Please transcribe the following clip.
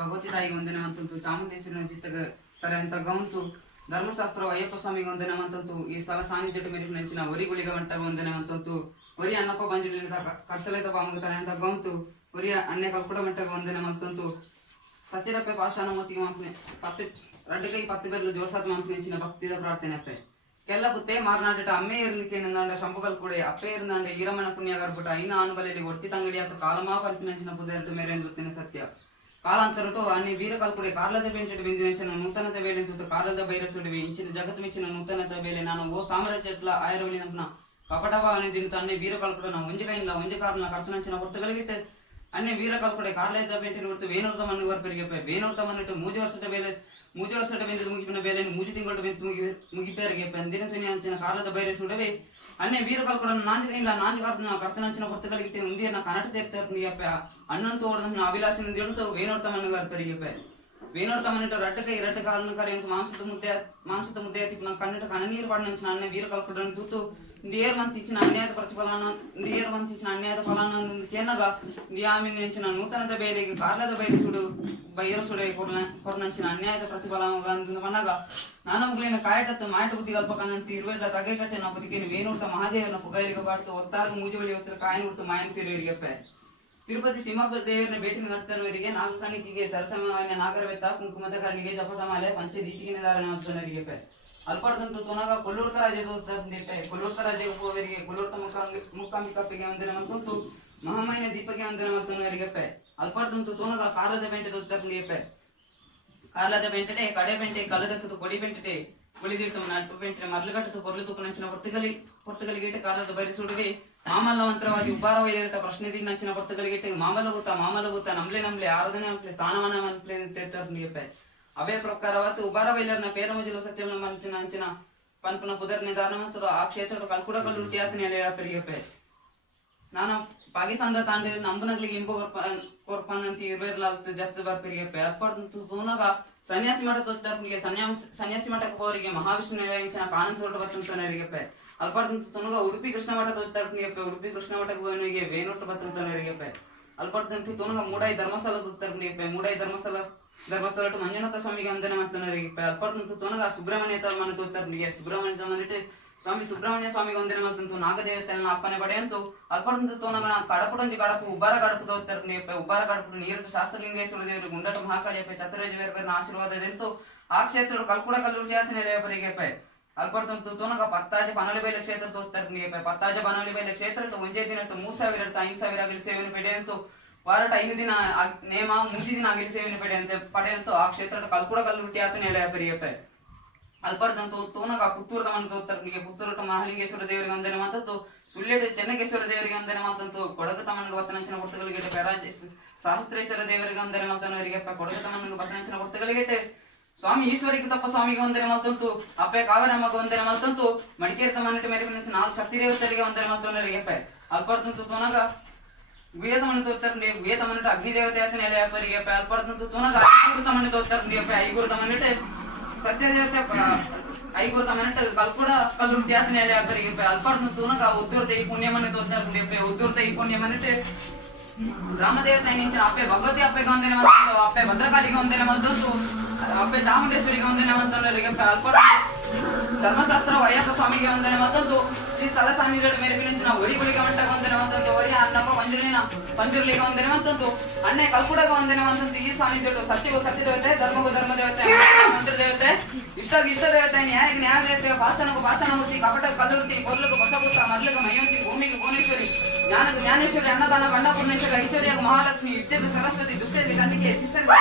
ಭಗವತಿ ತಾಯಿಗೆ ವಂದನೆ ಮಂತಂತು, ಚಾಮುಂಡೇಶ್ವರಿನ ಚಿತ್ತಗ ತಲೆ ಅಂತ ಗವಂತು, ಧರ್ಮಶಾಸ್ತ್ರ ಅಯ್ಯಪ್ಪ ಸ್ವಾಮಿಗೆ ವಂದನೆ ಮಂತಂತು, ಈ ಸ್ಥಳ ಸಾನ್ನಿಧ್ಯ ಮೇರೆಗೆ ನೆಂಚಿನ ಒರಿಗುಳಿಗ ಮಂಟಗ ವಂದನೆ ಮಂತಂತು, ಒರಿ ಅನ್ನಪ್ಪ ಬಂಜುಲಿನ ಕರ್ಸಲೇತ ಬಾಮಗ ತಲೆ ಅಂತ ಗವಂತು, ಒರಿಯ ಅನ್ಯ ಕಲ್ಪುಡ ಮಂಟಗ ವಂದನೆ ಮಂತಂತು, ಸತ್ಯರಪ್ಪೆ ಪಾಷಾಣ ಮೂರ್ತಿಗೆ ಮಂಪನೆ ಪತ್ತು ರಡ್ಡಕೈ 10 ಬೆರಳು ಜೋರ್ಸಾದ ಮಂಪು ನೆಂಚಿನ ಭಕ್ತಿದ ಪ್ರಾರ್ಥನೆ ಅಪ್ಪೆ ಕೆಲ್ಲ ಪುತ್ತೆ ಮಾರ್ನಾಡಿಟ ಅಮ್ಮೆ ಇರ್ಲಿಕ್ಕೆ ನಂದಾಂಡ ಶಂಪುಗಲ್ ಕೂಡ ಅಪ್ಪೆ ಇರ್ದಾಂಡ ಈರಮಣ ಪುಣ್ಯಗಾರ್ಬಿಟ್ಟ ಇನ್ನ ಆನುಬಲೆಯಲ್ಲಿ ಒಡ್ತಿ ತಂಗಡಿ ಅಂತ ಕಾಲಮಾ ಪಂಪಿನಂಚಿನ ಪುದೆರಟು ಮೇರೆಂದಿರುತ್ತೇನೆ ಸತ್ಯ ಕಾಲಾಂತರಟು ಅನ್ನಿ ವೀರಕಲ್ಪುಡೆ ಕಾರ್ಲದ ಬೆಂಚಡು ಬಿಂದಿನೆಂಚಿನ ನೂತನದ ಬೇಲೆ ಅಂತ ಕಾಲದ ಬೈರಸುಡಿವಿ ಇಂಚಿನ ಜಗತ್ತು ಮೆಚ್ಚಿನ ನೂತನದ ಬೇಲೆ ನಾನು ಓ ಸಾಮ್ರಾಜ್ಯಟ್ಲ ಆಯರವಳಿ ನಂಪನ ಕಪಟವ ಅನಿದಿರುತ್ತ ಅನ್ನೆ ವೀರಕಲ್ಪುಡ ನಾವು ಒಂಜಗೈಲ್ಲ ಒಂಜಕಾರನ ಕರ್ತನಂಚಿನ ಹೊರ್ತಗಳಿಗಿಟ್ಟೆ अन्य वीर कल्पड़े कार्ले बेंटे वेनोर्त मन वर्पेरिगे वेनोर्त मन मूजि वर्षದ ಬೆಂದು ಮುಗಿಪಿನ ಬೇಲೆ ಮೂಜಿ ತಿಂಗಳು ಬೆಂದು ಮುಗಿಪೇರಿಗೆ ದಿನ ಸುನಿ ಅಂಚಿನ ಕಾಲದ ಬೈರೆ ಸುಡವೆ ಅನ್ನೆ ವೀರ ಕಲ್ಪಡನ್ನು ನಾಂಜಿಗ ಕರ್ತನಂಚಿನ ಹೊರ್ತಗಲಿಗಿಟ್ಟೆ ಉಂದಿಯನ್ನ ಕನಟ ತೀರ್ಥಪ್ಪ ಅಣ್ಣಂತೂ ಹೊಡೆದ ಅಭಿಲಾಷಿನ ದಿಣತು ವೇನೋರ್ತ ಮನ ವರ್ಪೆರಿಗೆ ವೇನೋರ್ತ ಮನಿಟ ರಡ್ಡಕೈ ರಡ್ಡ ಕಾಲನ ಕರೆ ಅಂತ ಮಾಂಸದ ಮುದ್ದೆ ತಿಪ್ಪ ಕನ್ನಡ ಕನನೀರು ಪಡನಂಚಿನ ಅನ್ನೆ ವೀರ ಕಲ್ಪಡನ್ನು ತೂತು ಇಂದಿಯರ್ ಮಂತ್ ಇಚ್ಚಿನ ಅನ್ಯಾಯದ ಪ್ರತಿಫಲನ ಇಂದಿಯರ್ ಮಂತ್ ಇಚ್ಚಿನ ಅನ್ಯಾಯದ ಫಲನ ಕೇನಗ ಇಂದಿಯಾಮಿನ ಎಂಚಿನ ನೂತನದ ಬೇಲೆಗೆ ಕಾರ್ಲದ ಬೈರು ಸುಡು ಬೈರ ಸುಡೆ ಕೊರ್ನಂಚಿನ ಅನ್ಯಾಯದ ಪ್ರತಿಫಲನ ಮನಗ ನಾನಮುಗ್ಲಿನ ಕಾಯಟತ್ತು ಮಾಯಟ ಬುದ್ಧಿ ಕಲ್ಪಕಂತ ಇರುವೆಲ್ಲ ತಗೆ ಕಟ್ಟೆ ನಾ ಬದುಕೇನು ವೇನೂರ್ತ ಮಹಾದೇವನ ಪುಗೈಲಿಗೆ ಬಾಡ್ತು ಒತ್ತಾರ್ಗ ಮೂಜಿ ಬಳಿ ಹೊತ್ತರ ಕಾಯಿನ ಉರ್ತು ಮಾಯನ ಸೇರುವರಿಗೆಪ್ಪ ತಿರುಪತಿ ತಿಮ್ಮಪ್ಪ ದೇವರನ್ನ ಭೇಟಿ ನಡೆತನವರಿಗೆ ನಾಗಕಣಿಕೆಗೆ ಸರಸಮವನ್ನ ನಾಗರವೆತ್ತ ಕುಂಕುಮದಕರಣಿಗೆ ಜಪತಮಾಲೆ ಪಂಚದೀಟಿಗಿನ ಧಾರಣೆ ಅಲ್ಪರ್ದಂತು ತೋನಾಗ ಕೊಲ್ಲೂರ್ತ ರಾಜೆ ಉಪವರಿಗೆ ಕೊಲ್ಲೂರ್ತ ಮುಕ್ಕಾಂಬಿಕಪ್ಪಗೆ ವಂದನೆ ಮಂತಂತು ಮಹಾಮೈನ ದೀಪಗೆ ವಂದನೆ ಮಂತನವರಿಗೆಪ್ಪೆ ಅಲ್ಪರ್ದಂತು ತೋನಾಗ ಕಾಲದ ಬೆಂಟೆ ದೊತ್ತರ್ಲಿಗೆಪ್ಪೆ ಕಾಲದ ಬೆಂಟೆ ಕಡೆ ಬೆಂಟೆ ಕಲದಕ್ಕದು ಕೊಡಿ ಬೆಂಟೆ ಉಳಿದಿರ್ತು ನಟ್ಟು ಬೆಂಟೆ ಮರ್ಲಗಟ್ಟತು ಪೊರ್ಲು ತೂಕನಂಚಿನ ಪೊರ್ತಗಲಿಗೇಟೆ ಕಾಲದ ಬರಿಸುಡುವೆ ಮಾಮಲ್ಲವಂತರವಾಗಿ ಉಪಾರ ವೈದ್ಯರಟ ಪ್ರಶ್ನೆ ದಿನ ನಂಚಿನ ಪೊರ್ತಗಲಿಗೇಟೆ ಮಾಮಲಭೂತ ನಮ್ಲೆ ಆರಾಧನೆ ಅಂಪ್ಲೆ ಸ್ಥಾನಮಾನ ಅಂಪ್ಲೆ ತೇರ್ತಾರ್ಲಿಗೆಪ್ಪೆ ಅವೇ ಪ್ರಕಾರವತ್ತು ಉಬಾರ ವೈಲರ್ನ ಪೇರಮಜಿಲು ಸತ್ಯಂ ಅಂಚಿನ ಪನ್ಪುನ ಪುದರ್ ನಿಧಾನ ಮತ್ತು ಆ ಕ್ಷೇತ್ರ ಕಲ್ಕುಡ ಕಲ್ಲುಟ್ಟಿ ಆತನ ಪೆರಿಗೆಪ್ಪೆ ನಾನು ಪಾಕಿಸ್ತಾನದ ತಾಂಡ ನಂಬನಗ್ಲಿಗೆ ಇಂಬು ಕೊರ್ಪನಂತ ಇರ್ಬೇರ್ಲಾಲ್ತು ಜತ್ ಬರ್ಪೆರಿಗೆಪ್ಪೆ ಅಪ್ಪರ್ದಂತು ತೂನಗ ಸನ್ಯಾಸಿ ಮಠ ತೊಟ್ಟರಿಗೆ ಸನ್ಯಾಸಿ ಮಠಕ್ಕೆ ಹೋರಿಗೆ ಮಹಾವಿಷ್ಣು ಇಂಚಿನ ಕಾನಂತ ಹೊರಟು ಬರ್ತಂತನರಿಗೆಪ್ಪೆ ಅಲ್ಪರ್ದಂತು ತುನುಗ ಉಡುಪಿ ಕೃಷ್ಣ ಮಠ ತೊಟ್ಟರ್ನಿಗೆಪ್ಪೆ ಉಡುಪಿ ಕೃಷ್ಣ ಮಠಕ್ಕೆ ಹೋಗಿ ವೇನೊಟ್ಟು ಬರ್ತಂತನರಿಗೆಪ್ಪೆ ಅಲ್ಪರ್ದಂತು ತುನುಗ ಮೂಡಾಯಿ ಧರ್ಮಸ್ಥಳ ತೊಟ್ಟರ್ನಿಗೆಪ್ಪೆ ಮೂಡಾಯಿ ಧರ್ಮಸ್ಥಳ ಮಂಜುನಾಥ ಸ್ವಾಮಿಗೆ ವಂದನೆ ಮಾಡ್ತಾನರಿಗೆ ಅಲ್ಪರ್ದಂತು ತೋನಗ ಸುಬ್ರಹ್ಮಣ್ಯ ಮನ ತೋರ್ತಾರ್ನಿಗೆ ಸುಬ್ರಹ್ಮಣ್ಯ ಮನಿಟ್ಟು ಸುಬ್ರಹ್ಮಣ್ಯ ಸ್ವಾಮಿಗೆ ವಂದನೆ ಮಾಡ್ತಂತು ನಾಗದೇವತೆಯನ್ನ ಅಪ್ಪನೆ ಬಡೆ ಅಂತೂ ಅಲ್ಪರ್ದಂತು ತೋನಗ ಕಡಪುಡಂಜಿ ಕಡಪು ಉಬ್ಬಾರ ಕಡಪು ತೋರ್ತಾರ್ನಿಗೆ ಉಬ್ಬಾರ ಕಡಪು ನೀರು ಶಾಸ್ತ್ರಲಿಂಗೇಶ್ವರ ದೇವರು ಗುಂಡಟ ಮಹಾಕಾಳಿಯಪ್ಪ ಚತುರೇಜ ಬೇರೆ ಆಶೀರ್ವಾದದಂತೂ ಆ ಕ್ಷೇತ್ರ ಕಲ್ಕುಡ ಕಲ್ಲೂರು ಜಾತಿನ ಎಲೆಯಪರಿಗೆ ಅಲ್ಪರ್ದಂತು ತೋನಗ ಪತ್ತಾಜ ಪನಲಿ ಬೈಲ ಕ್ಷೇತ್ರ ತೋರ್ತಾರ್ನಿಗೆ ಪತ್ತಾಜ ಪನಲಿ ಬೈಲ ಕ್ಷೇತ್ರ ಒಂಜೇ ದಿನ 3000 5000 ಆಗಲಿ ಸೇವೆಯನ್ನು ಪೆಡೆ ಅಂತೂ ವಾರಟ 5 ದಿನ ನೇಮ ಮುಂಚಿ ದಿನ ಆಗಿಲಿ ಸೇವೆಯನ್ನು ಪಡೆಯಂತೂ ಆ ಕ್ಷೇತ್ರ ಕಲ್ಕುಡ ಕಲ್ಲುಟ್ಟಿ ಆತನ ಎಲೆಯಪರಿಯಪ್ಪೆ ಅಲ್ಪರ್ದಂತು ತೋನಗ ಪುತ್ತೂರದ ಮನ ತೋರ್ತಾರ್ನಿಗೆ ಪುತ್ತೂರಟ ಮಹಾಲಿಂಗೇಶ್ವರ ದೇವರಿಗೆ ವಂದನೆ ಮಾತಂತು ಸುಳ್ಳೆಡೆ ಚೆನ್ನಕೇಶ್ವರ ದೇವರಿಗೆ ವಂದನೆ ಮಾತಂತು ಕೊಡಗು ತಮ್ಮನಿಗೆ ಬತ್ತನಂಚಿನ ಹೊರ್ತಗಲಿಗೆಟೆ ಸಹಸ್ರೇಶ್ವರ ದೇವರಿಗೆ ವಂದನೆ ಮಾತನವರಿಗೆ ಕೊಡಗು ತಮ್ಮನಿಗೆ ಬತ್ತನಂಚಿನ ಹೊರ್ತಗಲಿಗೆಟೆ ಸ್ವಾಮಿ ಈಶ್ವರಿಗೆ ತಪ್ಪ ಸ್ವಾಮಿಗೆ ವಂದನೆ ಮಾತಂತು ಅಪ್ಪೆ ಕಾವರಮ್ಮಗೆ ವಂದನೆ ಮಾತಂತು ಮಡಿಕೇರಿ ತಮ್ಮನಿಟ್ಟು ಮೇರೆ 4 ಶಕ್ತಿ ದೇವತೆಗಳಿಗೆ ವಂದನೆ ಮಾತನವರಿಗೆ ಅಲ್ಪರ್ದಂತು ತೋನಗ ವೇದ ಮನೆ ತೋರ್ತಾರ್ನಿ ವೇದ ಮನಿಟ್ಟು ಅಗ್ನಿ ದೇವತೆ ಆತನ ಎಲೆಯಪ್ಪರಿಗೆ ಅಲ್ಪರ್ದಂತು ತೋನಗ ಐಗುರುತ ಮನೆ ತೋರ್ತಾರ್ನಿ ಐಗುರುತ ಮನಿಟ್ಟು ಸತ್ಯ ದೇವತೆ ಐಗುರುತ ಮನಿಟ್ಟು ಕಲ್ಕುಡ ಕಲ್ಲುಟ್ಟಿ ಆತನ ಎಲೆಯಪ್ಪರಿಗೆ ಅಲ್ಪರ್ದಂತು ತೋನಗ ಉದ್ದೂರ್ತ ಈ ಪುಣ್ಯ ಮನೆ ತೋರ್ತಾರ್ನಿ ಉದ್ದೂರ್ತ ಈ ಪುಣ್ಯ ಮನಿಟ್ಟು ರಾಮದೇವತೆ ನಿಂಚಿನ ಅಪ್ಪೆ ಭಗವತಿ ಅಪ್ಪೆಗೆ ವಂದನೆ ಮಾಡ್ತು ಅಪ್ಪೆ ಭದ್ರಕಾಳಿಗೆ ವಂದನೆ ಮಾಡ್ತು ಅಪ್ಪೆ ಚಾಮುಂಡೇಶ್ವರಿಗೆ ವಂದನೆ ಮಾಡ್ತಾನವರಿಗೆ ಅಲ್ಪ ಧರ್ಮಶಾಸ್ತ್ರ ಅಯ್ಯಪ್ಪ ಸ್ವಾಮಿಗೆ ವಂದನೆ ಮಾಡ್ತು ಈ ಸ್ಥಳ ಸಾನ್ನಿಧ್ಯ ಮೇರೆಪಿನ ಒರಿಗುಳಿಗೆ ಮಂಟಗೆ ವಂದನೆ ಮಾಡ್ತು ಒರಿ ಅನ್ನಪ್ಪ ಪಂಜುರ್ಲಿಗೆ ವಂದನೆ ಮಾಡ್ತು ಅಣ್ಣೆ ಕಲ್ಕುಡಗ ವಂದನೆ ಮಾಡ್ತು ಈ ಸಾನ್ನಿಧ್ಯ ಸತ್ಯವು ಸತ್ಯ ದೇವತೆ ಧರ್ಮಗೂ ಧರ್ಮ ದೇವತೆ ಮಂತ್ರ ದೇವತೆ ಇಷ್ಟ ದೇವತೆ ನ್ಯಾಯ ದೇವತೆ ಭಾಷಣಗೂ ಭಾಷಣ ಮೂರ್ತಿ ಕಪಟ ಕಲ್ಲೂರ್ತಿ ಕೊರ್ಲಗೂ ಬಸಪುತ್ತ ಮದ್ಲಗ ಮಯೋತಿ ಭೂಮಿಗೆ ಭುವನೇಶ್ವರಿ ಜ್ಞಾನಗೂ ಜ್ಞಾನೇಶ್ವರಿ ಅನ್ನದಾನಗೂ ಅನ್ನಪೂರ್ಣೇಶ್ವರಿ ಐಶ್ವರ್ಯಗೂ ಮಹಾಲಕ್ಷ್ಮಿ ವಿದ್ಯೆಗೂ ಸರಸ್ವತಿ ದುಷ್ಟೇತಿ ಕಣ್ಣಿಗೆ ಶಿಷ್ಟರಿಗೆ